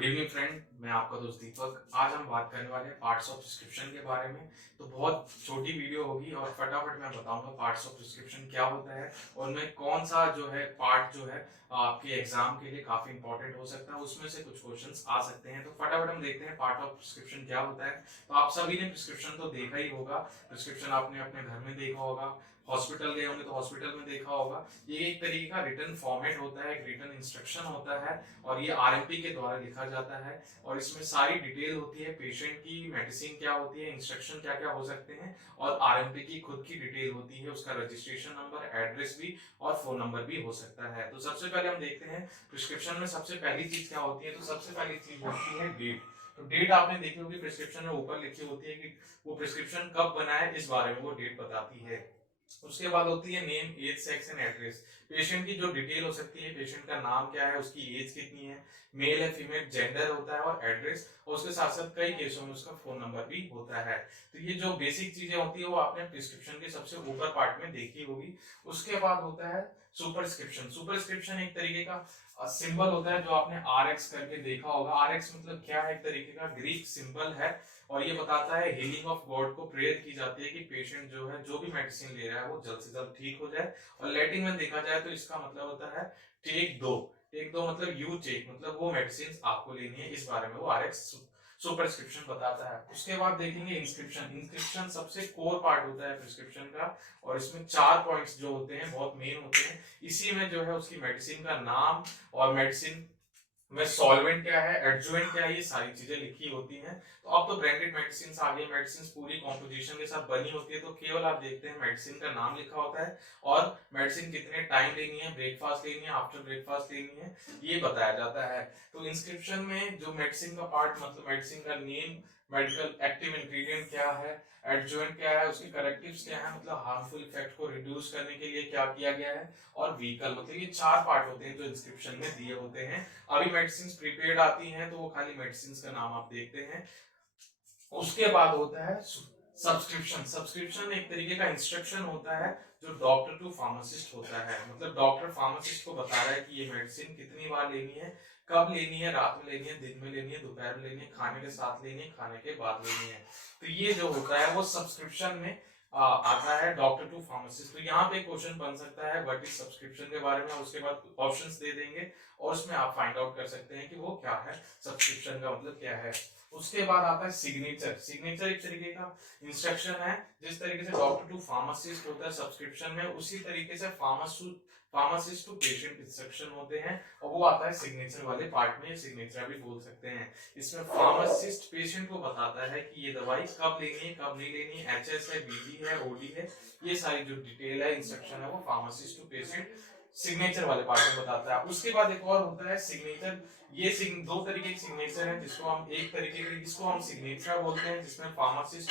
Good evening friend, मैं आपका दोस्त दीपक। आज हम बात करने वाले हैं पार्ट्स ऑफ प्रिस्क्रिप्शन के बारे में। तो बहुत छोटी वीडियो होगी और फटाफट मैं बताऊंगा पार्ट्स ऑफ प्रिस्क्रिप्शन क्या होता है और उनमें कौन सा जो है पार्ट जो है आपके एग्जाम के लिए काफी इंपॉर्टेंट हो सकता है, उसमें से कुछ क्वेश्चंस आ सकते हैं। तो फटाफट हम देखते हैं पार्ट ऑफ प्रिस्क्रिप्शन क्या होता है। तो आप सभी ने प्रिस्क्रिप्शन तो देखा ही होगा। प्रिस्क्रिप्शन आपने अपने घर में देखा होगा, हॉस्पिटल गए होंगे तो हॉस्पिटल में देखा होगा। ये एक तरीके का रिटन फॉर्मेट होता है, एक रिटन इंस्ट्रक्शन होता है और ये आरएमपी के द्वारा लिखा जाता है। और इसमें सारी डिटेल होती है, पेशेंट की, मेडिसिन क्या होती है, इंस्ट्रक्शन क्या क्या हो सकते हैं और आरएमपी की खुद की डिटेल होती है, उसका रजिस्ट्रेशन नंबर, एड्रेस भी और फोन नंबर भी हो सकता है। तो सबसे पहले हम देखते हैं प्रिस्क्रिप्शन में सबसे पहली चीज क्या होती है। तो सबसे पहली चीज होती है डेट। तो डेट आपने देखी होगी, प्रिस्क्रिप्शन में ऊपर लिखी होती है कि वो प्रिस्क्रिप्शन कब बना है, इस बारे में वो डेट बताती है। उसके बाद होती है name, age, sex and address. Patient की जो डिटेल हो सकती है, पेशेंट का नाम क्या है, उसकी एज कितनी है, मेल है फीमेल, जेंडर होता है और एड्रेस, और उसके साथ साथ कई केसों में उसका फोन नंबर भी होता है। तो ये जो बेसिक चीजें होती है वो आपने प्रिस्क्रिप्शन के सबसे ऊपर पार्ट में देखी होगी। उसके बाद होता है सुपरस्क्रिप्शन। सुपरस्क्रिप्शन एक तरीके का सिंबल होता है जो आपने आर एक्स करके देखा होगा। आर एक्स मतलब क्या है, एक तरीके का ग्रीक सिंबल है और ये बताता है हीलिंग ऑफ गॉड को प्रेयर की जाती है कि पेशेंट जो है जो भी मेडिसिन ले रहा है वो जल्द से जल्द ठीक हो जाए। और लैटिन में देखा जाए तो इसका मतलब होता है टेक दो। टेक दो मतलब यू टेक, मतलब वो मेडिसिन आपको लेनी है, इस बारे में वो आरएक्स सुपरस्क्रिप्शन बताता है। उसके बाद देखेंगे इंस्क्रिप्शन। इंस्क्रिप्शन सबसे कोर पार्ट होता है प्रिस्क्रिप्शन का और इसमें 4 पॉइंट्स जो होते हैं बहुत मेन होते हैं। इसी में जो है उसकी मेडिसिन का नाम और मेडिसिन में सॉल्वेंट क्या है, एडजुवेंट क्या है, ये सारी चीजें लिखी होती हैं। तो अब तो ब्रांडेड मेडिसिन आ गई, मेडिसिन पूरी कॉम्पोजिशन के साथ बनी होती है। तो केवल आप देखते हैं मेडिसिन का नाम लिखा होता है और मेडिसिन कितने टाइम लेनी है, ब्रेकफास्ट लेनी है, आफ्टर ब्रेकफास्ट लेनी है, ये बताया जाता है। तो इंस्क्रिप्शन में जो मेडिसिन का पार्ट मतलब मेडिसिन का नेम, मेडिकल एक्टिव इंग्रेडिएंट क्या है, एडजुवेंट क्या है, उसके करेक्टिव्स क्या है, मतलब हार्मफुल इफेक्ट को रिड्यूस करने के लिए क्या किया गया है, और व्हीकल, मतलब ये 4 पार्ट होते हैं जो इंस्क्रिप्शन में दिए होते हैं। अभी मेडिसिन प्रीपेड आती हैं तो वो खाली मेडिसिन का नाम आप देखते हैं। उसके बाद होता है सब्सक्रिप्शन। सब्सक्रिप्शन एक तरीके का इंस्ट्रक्शन होता है जो डॉक्टर टू फार्मासिस्ट होता है। मतलब डॉक्टर फार्मासिस्ट को बता रहा है कि ये मेडिसिन कितनी बार लेनी है, कब लेनी है, रात में लेनी है, दिन में लेनी है, दोपहर में लेनी है, खाने के साथ लेनी है, खाने के बाद लेनी है। तो ये जो होता है वो सब्सक्रिप्शन में आता है, डॉक्टर टू फार्मासिस्ट। तो यहाँ पे क्वेश्चन बन सकता है व्हाट इज सब्सक्रिप्शन के बारे में, उसके बाद ऑप्शंस दे देंगे और उसमें आप फाइंड आउट कर सकते हैं कि वो क्या है, सब्सक्रिप्शन का मतलब क्या है। उसके बाद आता है सिग्नेचर। सिग्नेचर एक तरीके का इंस्ट्रक्शन है, जिस तरीके से डॉक्टर टू फार्मासिस्ट होता है सब्सक्रिप्शन में, उसी तरीके से फार्मासिस्ट टू पेशेंट इंस्ट्रक्शन होते हैं और वो आता है सिग्नेचर वाले पार्ट में, सिग्नेचर भी बोल सकते हैं। इसमें फार्मासिस्ट पेशेंट को बताता है कि ये दवाई कब लेनी है, कब नहीं लेनी है, एचएस है, बीडी है, ओडी है, ये सारी जो डिटेल है, इंस्ट्रक्शन है, वो फार्मासिस्ट टू पेशेंट सिग्नेचर वाले पार्ट में बताता है। उसके बाद एक और होता है सिग्नेचर। ये दो तरीके के सिग्नेचर हैं, जिसको हम एक तरीके के जिसको हम सिग्नेचर बोलते हैं, जिसमें फार्मासिस्ट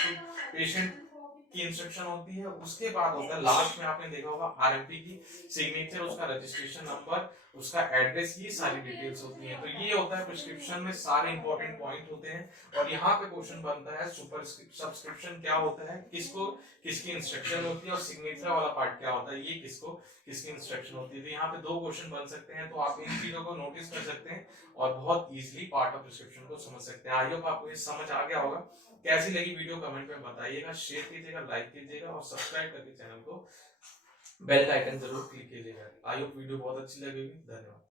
पेशेंट की इंस्ट्रक्शन होती है। उसके बाद होता है लास्ट में आपने देखा होगा आरएमपी की सिग्नेचर, उसका रजिस्ट्रेशन नंबर, उसका एड्रेस, ये सारी डिटेल्स होती हैं। तो ये होता है प्रिस्क्रिप्शन में सारे इंपॉर्टेंट पॉइंट होते हैं। और यहाँ पे क्वेश्चन बनता है सुपर सब्सक्रिप्शन क्या होता है, किसको किसकी इंस्ट्रक्शन होती है, और सिग्नेचर वाला पार्ट क्या होता है, ये किसको किसकी इंस्ट्रक्शन होती है। तो यहाँ पे 2 क्वेश्चन बन सकते हैं, तो आप इन चीजों को नोटिस कर सकते हैं और बहुत इजीली पार्ट ऑफ प्रिस्क्रिप्शन को समझ सकते हैं। आई होप आपको ये समझ आ गया होगा। कैसी लगी वीडियो कमेंट में बताइएगा, शेयर कीजिएगा, लाइक कीजिएगा और सब्सक्राइब करके चैनल को बेल का आइकन जरूर क्लिक कीजिएगा। आई होप वीडियो बहुत अच्छी लगेगी। धन्यवाद।